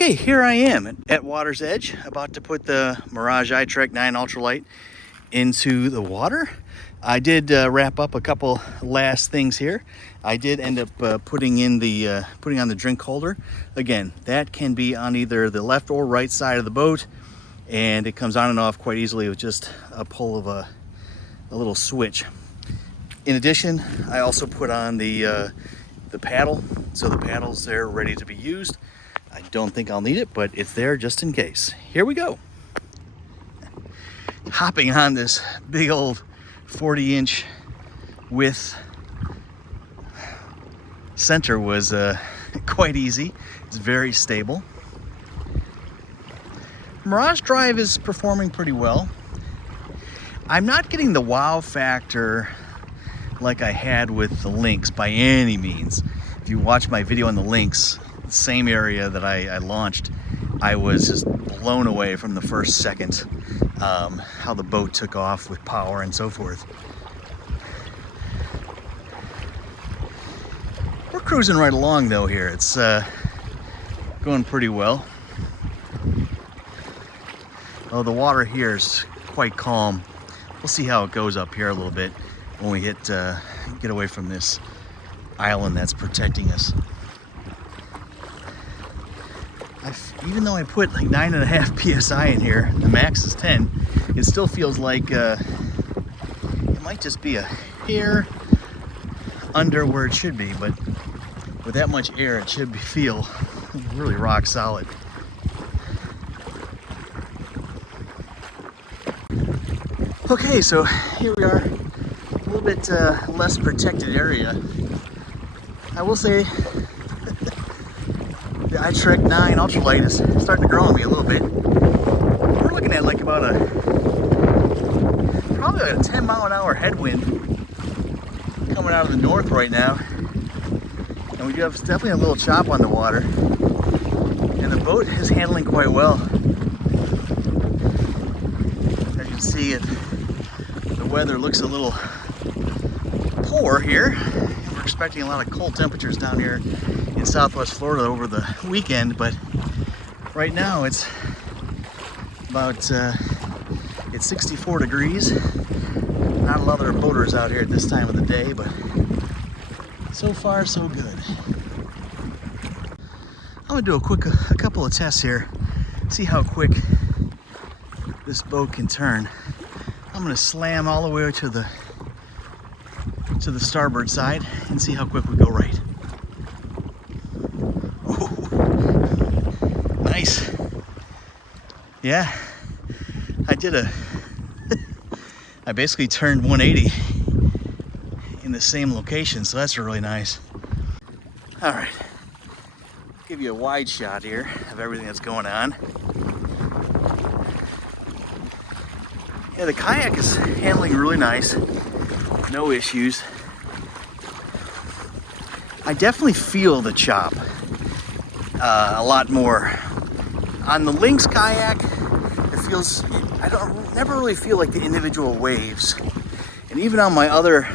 Okay, here I am at water's edge, about to put the Mirage iTrek 9 Ultralight into the water. I did wrap up a couple last things here. I did end up putting on the drink holder. Again, that can be on either the left or right side of the boat, and it comes on and off quite easily with just a pull of a little switch. In addition, I also put on the paddle, so the paddle's there ready to be used. I don't think I'll need it, but it's there just in case. Here we go. Hopping on this big old 40-inch width center was quite easy. It's very stable. Mirage Drive is performing pretty well. I'm not getting the wow factor like I had with the Lynx by any means. If you watch my video on the Lynx, the same area that I launched, I was just blown away from the first second, how the boat took off with power and so forth. We're cruising right along though here. It's going pretty well. Oh, the water here is quite calm. We'll see how it goes up here a little bit when we get away from this island that's protecting us. Even though I put like 9.5 psi in here, the max is 10, it still feels like it might just be a hair under where it should be, but with that much air it should feel really rock solid. Okay, so here we are, a little bit less protected area. I will say the iTrek 9 Ultralight is starting to grow on me a little bit. We're looking at like about probably like a 10-mile-an-hour headwind coming out of the north right now. And we do have definitely a little chop on the water. And the boat is handling quite well. As you can see, the weather looks a little poor here. We're expecting a lot of cold temperatures down here in Southwest Florida over the weekend, but right now it's about it's 64 degrees. Not a lot of boaters out here at this time of the day, but so far so good. I'm gonna do a couple of tests here, see how quick this boat can turn. I'm gonna slam all the way to the starboard side and see how quick we go right. Nice. Yeah, I basically turned 180 in the same location, so that's really nice. All right, give you a wide shot here of everything that's going on. Yeah, the kayak is handling really nice, no issues. I definitely feel the chop a lot more. On the Lynx kayak, it feels, I never really feel like the individual waves. And even on my other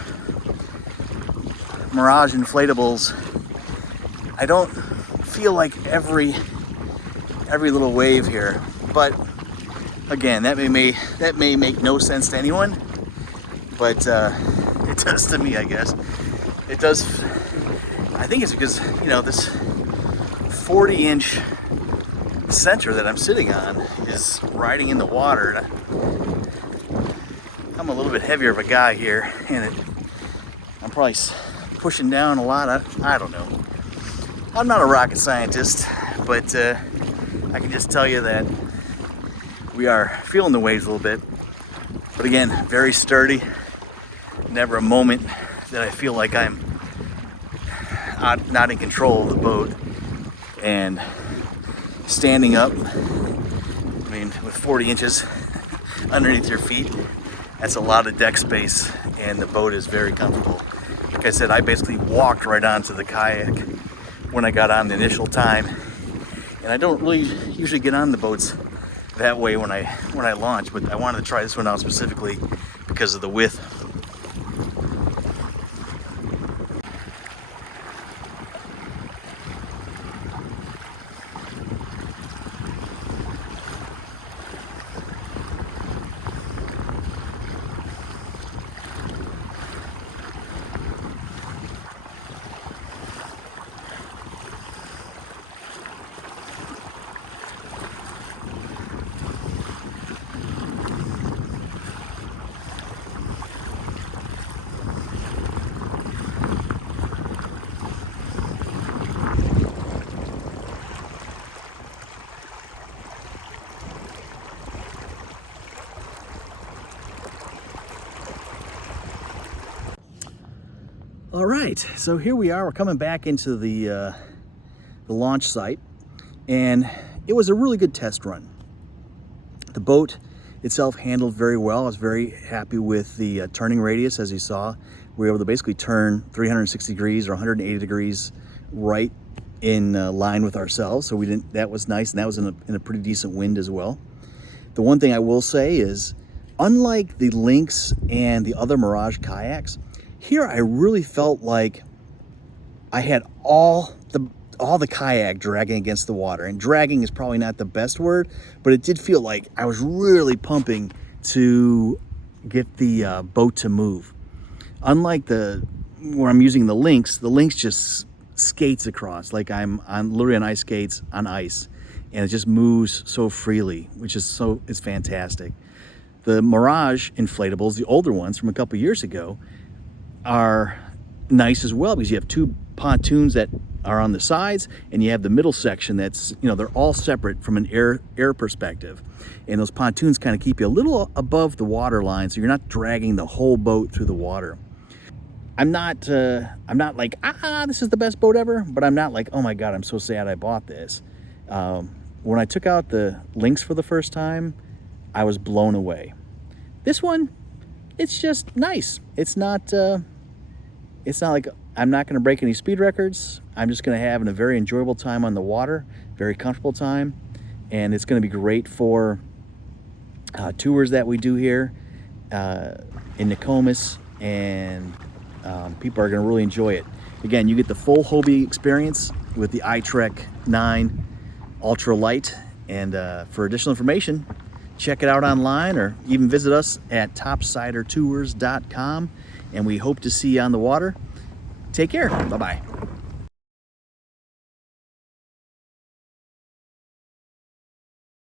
Mirage inflatables, I don't feel like every little wave here. But again, that may make no sense to anyone, but it does to me, I guess. It does. I think it's because, you know, this 40-inch center that I'm sitting on is riding in the water. I'm a little bit heavier of a guy here, and I'm probably pushing down a lot. I don't know. I'm not a rocket scientist, but I can just tell you that we are feeling the waves a little bit. But again, very sturdy. Never a moment that I feel like I'm not in control of the boat. And standing up, I mean, with 40 inches underneath your feet, that's a lot of deck space, and the boat is very comfortable. Like I said, I basically walked right onto the kayak when I got on the initial time, and I don't really usually get on the boats that way when I launch, but I wanted to try this one out specifically because of the width. All right, so here we are. We're coming back into the launch site, and it was a really good test run. The boat itself handled very well. I was very happy with the turning radius. As you saw, we were able to basically turn 360 degrees or 180 degrees right in line with ourselves. So we didn't. That was nice, and that was in a pretty decent wind as well. The one thing I will say is, unlike the Lynx and the other Mirage kayaks, here I really felt like I had all the kayak dragging against the water. And dragging is probably not the best word, but it did feel like I was really pumping to get the boat to move. Unlike where I'm using the Lynx just skates across like I'm literally on ice skates on ice, and it just moves so freely, which is it's fantastic. The Mirage inflatables, the older ones from a couple years ago, are nice as well, because you have two pontoons that are on the sides, and you have the middle section that's, they're all separate from an air perspective, and those pontoons kind of keep you a little above the water line, so you're not dragging the whole boat through the water. I'm not like, this is the best boat ever, but I'm not like, oh my god, I'm so sad I bought this. When I took out the Lynx for the first time, I was blown away. This one, it's just nice. It's not like I'm not going to break any speed records. I'm just going to have a very enjoyable time on the water, very comfortable time, and it's going to be great for tours that we do here in Nokomis, and people are going to really enjoy it. Again, you get the full Hobie experience with the iTrek 9 Ultralight, and for additional information, check it out online or even visit us at topsidertours.com, and we hope to see you on the water. Take care. Bye-bye.